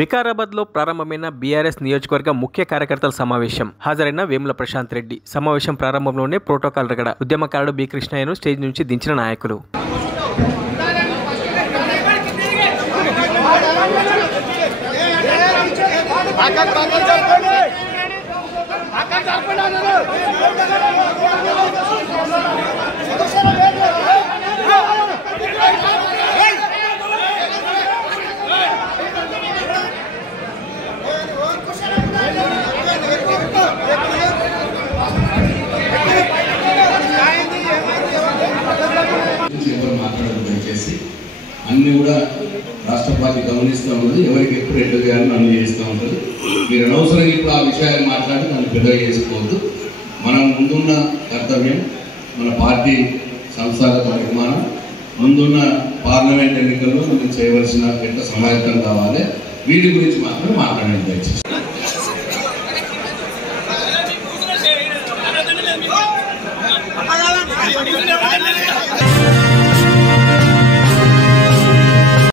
వికారాబాద్లో ప్రారంభమైన బీఆర్ఎస్ నియోజకవర్గ ముఖ్య కార్యకర్తల సమావేశం. హాజరైన వేముల ప్రశాంత్ రెడ్డి. సమావేశం ప్రారంభంలోనే ప్రోటోకాల్ రగడ. ఉద్యమకారుడు బి కృష్ణయ్యను స్టేజ్ నుంచి దించిన నాయకులు. అన్నీ కూడా రాష్ట్ర పార్టీ గమనిస్తూ ఉంటుంది. ఎవరికి ఎప్పుడు ఎడ్డు చేయాలని అన్ని చేస్తూ ఉంటుంది. మీరు అనవసరంగా ఇప్పుడు ఆ విషయాన్ని మాట్లాడి దాన్ని పెద్దగా చేసుకోవద్దు. మనం ముందున్న కర్తవ్యం మన పార్టీ సంస్థాగత నిర్మాణం, ముందున్న పార్లమెంట్ ఎన్నికల్లో మనం చేయవలసిన ఎంత సమాయత్తం కావాలి, వీటి గురించి మాత్రమే మాట్లాడండి దయచేసి.